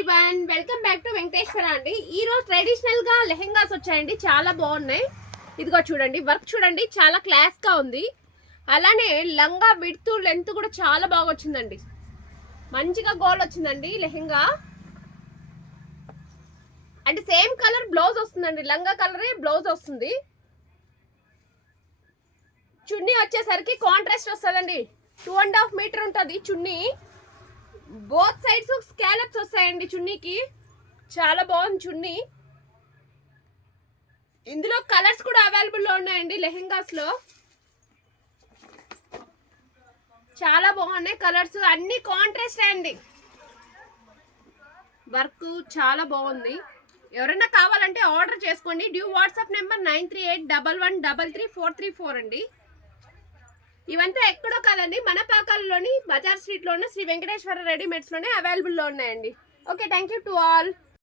Everyone, welcome back to Venkateswara అండి. ఈ రోజు ట్రెడిషనల్ గా లెహెంగాస్ వచ్చాయండి, చాలా బాగున్నాయి. ఇదిగో చూడండి, వర్క్ చూడండి, చాలా క్లాస్ గా ఉంది. అలానే లంగా విడ్త్ లెంత్ కూడా చాలా బాగా వచ్చిందండి. మంచిగా గోల్ వచ్చిందండి లెహెంగా. అంటే సేమ్ కలర్ బ్లౌజ్ వస్తుందండి, లంగా కలరే బ్లౌజ్ వస్తుంది. చున్నీ వచ్చేసరికి కాంట్రాస్ట్ వస్తుందండి. 2.5 మీటర్ ఉంటుంది చున్నీ. బోత్ సైడ్స్ స్కాలప్స్ వస్తాయండి చున్నీకి. చాలా బాగుంది చున్నీ. ఇందులో కలర్స్ కూడా అవైలబుల్ లో ఉన్నాయండి లెహెంగాస్ లో. చాలా బాగున్నాయి కలర్స్, అన్ని కాంట్రాస్ట్ అండి. వర్క్ చాలా బాగుంది. ఎవరైనా కావాలంటే ఆర్డర్ చేసుకోండి. డ్యూ వాట్సాప్ నెంబర్ 9381133434 అండి. ఇవంతా ఎక్కడో కాదండి, మన పాకాలలోని బజార్ స్ట్రీట్ లో ఉన్న శ్రీ వెంకటేశ్వర రెడీమేడ్స్ లోనే అవైలబుల్ లో ఉన్నాయండి. Okay, thank you to all.